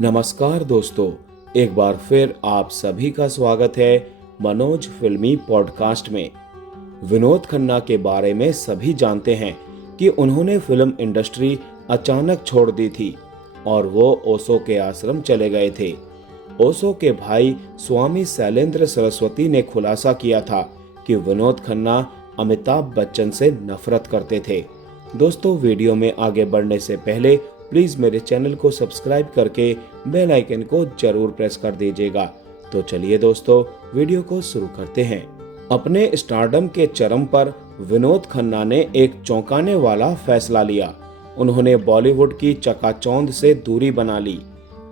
नमस्कार दोस्तों, एक बार फिर आप सभी का स्वागत है मनोज फिल्मी पॉडकास्ट में। विनोद खन्ना के बारे में सभी जानते हैं कि उन्होंने फिल्म इंडस्ट्री अचानक छोड़ दी थी और वो ओशो के आश्रम चले गए थे। ओशो के भाई स्वामी शैलेंद्र सरस्वती ने खुलासा किया था कि विनोद खन्ना अमिताभ बच्चन से नफरत करते थे। दोस्तों, वीडियो में आगे बढ़ने से पहले प्लीज मेरे चैनल को सब्सक्राइब करके बेल आइकन को जरूर प्रेस कर दीजिएगा। तो चलिए दोस्तों, वीडियो को शुरू करते हैं। अपने स्टारडम के चरम पर विनोद खन्ना ने एक चौंकाने वाला फैसला लिया। उन्होंने बॉलीवुड की चकाचौंध से दूरी बना ली।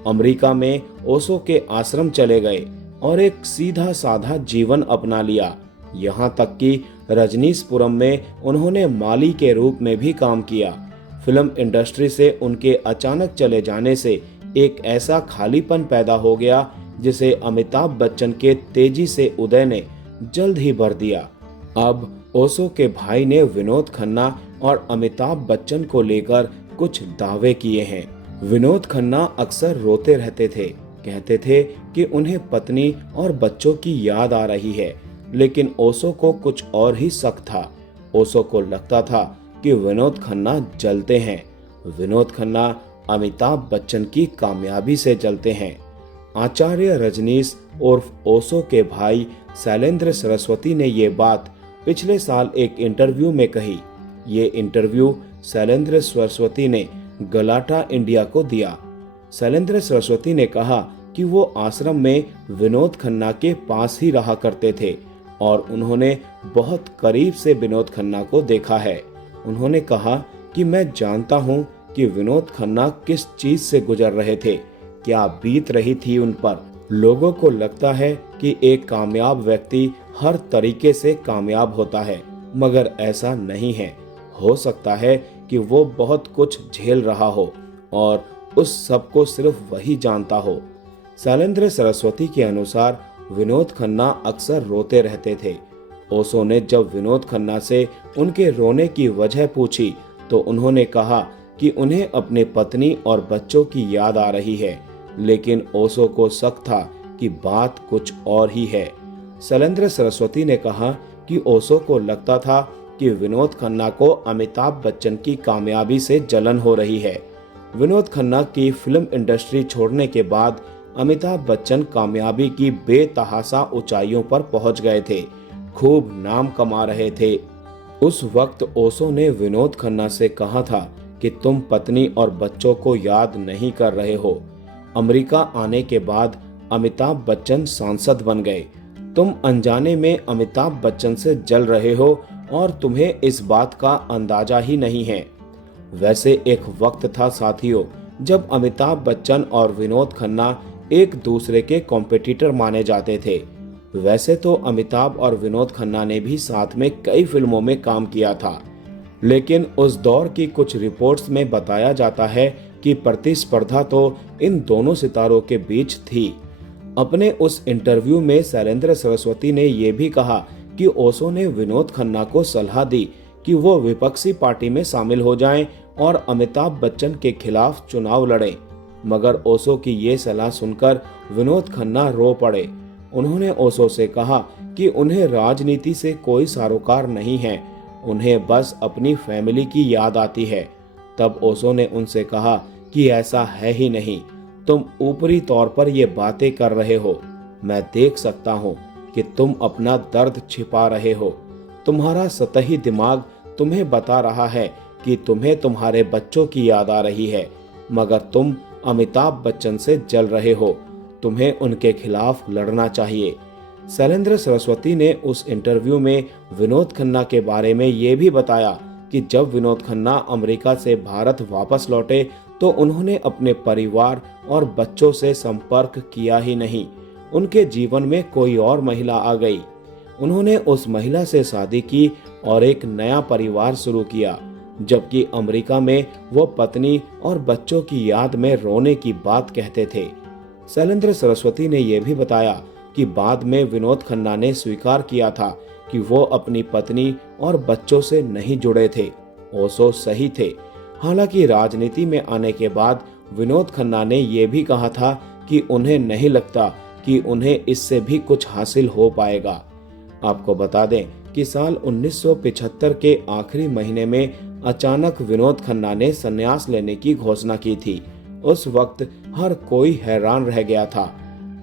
अमेरिका में ओशो के आश्रम चले गए और एक सीधा साधा जीवन अपना लिया। यहाँ तक कि रजनीशपुरम में उन्होंने माली के रूप में भी काम किया। फिल्म इंडस्ट्री से उनके अचानक चले जाने से एक ऐसा खालीपन पैदा हो गया जिसे अमिताभ बच्चन के तेजी से उदय ने जल्द ही भर दिया। अब ओशो के भाई ने विनोद खन्ना और अमिताभ बच्चन को लेकर कुछ दावे किए हैं। विनोद खन्ना अक्सर रोते रहते थे, कहते थे कि उन्हें पत्नी और बच्चों की याद आ रही है, लेकिन ओशो को कुछ और ही शक था। ओशो को लगता था कि विनोद खन्ना जलते हैं। विनोद खन्ना अमिताभ बच्चन की कामयाबी से जलते हैं। आचार्य रजनीश उर्फ ओशो के भाई शैलेंद्र सरस्वती ने ये बात पिछले साल एक इंटरव्यू में कही। ये इंटरव्यू शैलेंद्र सरस्वती ने गलाटा इंडिया को दिया। शैलेंद्र सरस्वती ने कहा कि वो आश्रम में विनोद खन्ना के पास ही रहा करते थे और उन्होंने बहुत करीब से विनोद खन्ना को देखा है। उन्होंने कहा कि मैं जानता हूं कि विनोद खन्ना किस चीज से गुजर रहे थे, क्या बीत रही थी उन पर। लोगों को लगता है कि एक कामयाब व्यक्ति हर तरीके से कामयाब होता है, मगर ऐसा नहीं है। हो सकता है कि वो बहुत कुछ झेल रहा हो और उस सब को सिर्फ वही जानता हो। शैलेंद्र सरस्वती के अनुसार विनोद खन्ना अक्सर रोते रहते थे। ओशो ने जब विनोद खन्ना से उनके रोने की वजह पूछी तो उन्होंने कहा कि उन्हें अपने पत्नी और बच्चों की याद आ रही है, लेकिन ओशो को शक था कि बात कुछ और ही है। शैलेंद्र सरस्वती ने कहा कि ओशो को लगता था कि विनोद खन्ना को अमिताभ बच्चन की कामयाबी से जलन हो रही है। विनोद खन्ना की फिल्म इंडस्ट्री छोड़ने के बाद अमिताभ बच्चन कामयाबी की बेतहाशा ऊंचाइयों पर पहुंच गए थे, खूब नाम कमा रहे थे। उस वक्त ओशो ने विनोद खन्ना से कहा था कि तुम पत्नी और बच्चों को याद नहीं कर रहे हो। अमेरिका आने के बाद अमिताभ बच्चन सांसद बन गए। तुम अनजाने में अमिताभ बच्चन से जल रहे हो और तुम्हें इस बात का अंदाजा ही नहीं है। वैसे एक वक्त था साथियों, जब अमिताभ बच्चन और विनोद खन्ना एक दूसरे के कॉम्पिटिटर माने जाते थे। वैसे तो अमिताभ और विनोद खन्ना ने भी साथ में कई फिल्मों में काम किया था, लेकिन उस दौर की कुछ रिपोर्ट्स में बताया जाता है कि प्रतिस्पर्धा तो इन दोनों सितारों के बीच थी। अपने उस इंटरव्यू में शैलेंद्र सरस्वती ने यह भी कहा कि ओशो ने विनोद खन्ना को सलाह दी कि वो विपक्षी पार्टी में शामिल हो जाएं और अमिताभ बच्चन के खिलाफ चुनाव लड़ें, मगर ओशो की ये सलाह सुनकर विनोद खन्ना रो पड़े। उन्होंने ओशो से कहा कि उन्हें राजनीति से कोई सरोकार नहीं है, उन्हें बस अपनी फैमिली की याद आती है। तब ओशो ने उनसे कहा कि ऐसा है ही नहीं, तुम ऊपरी तौर पर ये बातें कर रहे हो। मैं देख सकता हूँ कि तुम अपना दर्द छिपा रहे हो। तुम्हारा सतही दिमाग तुम्हें बता रहा है कि तुम्हें तुम्हारे बच्चों की याद आ रही है, मगर तुम अमिताभ बच्चन से जल रहे हो। तुम्हें उनके खिलाफ लड़ना चाहिए। शैलेंद्र सरस्वती ने उस इंटरव्यू में विनोद खन्ना के बारे में ये भी बताया कि जब विनोद खन्ना अमेरिका से भारत वापस लौटे तो उन्होंने अपने परिवार और बच्चों से संपर्क किया ही नहीं। उनके जीवन में कोई और महिला आ गई। उन्होंने उस महिला से शादी की और एक नया परिवार शुरू किया, जबकि अमेरिका में वो पत्नी और बच्चों की याद में रोने की बात कहते थे। शैलेंद्र सरस्वती ने यह भी बताया कि बाद में विनोद खन्ना ने स्वीकार किया था कि वो अपनी पत्नी और बच्चों से नहीं जुड़े थे। ओशो सही थे। हालांकि राजनीति में आने के बाद विनोद खन्ना ने यह भी कहा था कि उन्हें नहीं लगता कि उन्हें इससे भी कुछ हासिल हो पाएगा। आपको बता दें कि साल 1975 के आखिरी महीने में अचानक विनोद खन्ना ने संन्यास लेने की घोषणा की थी। उस वक्त हर कोई हैरान रह गया था।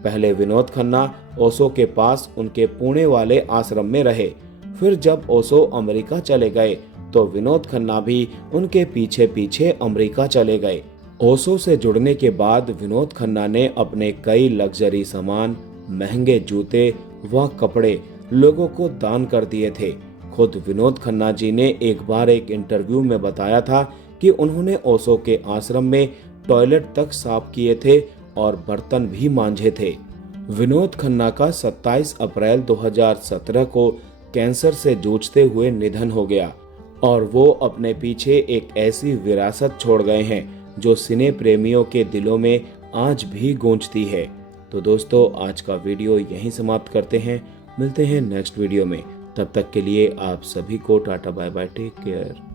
पहले विनोद खन्ना ओशो के पास उनके पुणे वाले आश्रम में रहे। फिर जब ओशो अमेरिका चले गए तो विनोद खन्ना भी उनके पीछे पीछे अमेरिका चले गए। ओशो से जुड़ने के बाद विनोद खन्ना ने अपने कई लग्जरी सामान, महंगे जूते व कपड़े लोगों को दान कर दिए थे। खुद विनोद खन्ना जी ने एक बार एक इंटरव्यू में बताया था कि उन्होंने ओशो के आश्रम में टॉयलेट तक साफ किए थे और बर्तन भी मांजे थे। विनोद खन्ना का 27 अप्रैल 2017 को कैंसर से जूझते हुए निधन हो गया और वो अपने पीछे एक ऐसी विरासत छोड़ गए हैं जो सिने प्रेमियों के दिलों में आज भी गूंजती है। तो दोस्तों, आज का वीडियो यहीं समाप्त करते हैं। मिलते हैं नेक्स्ट वीडियो में। तब तक के लिए आप सभी को tata bye bye, take care.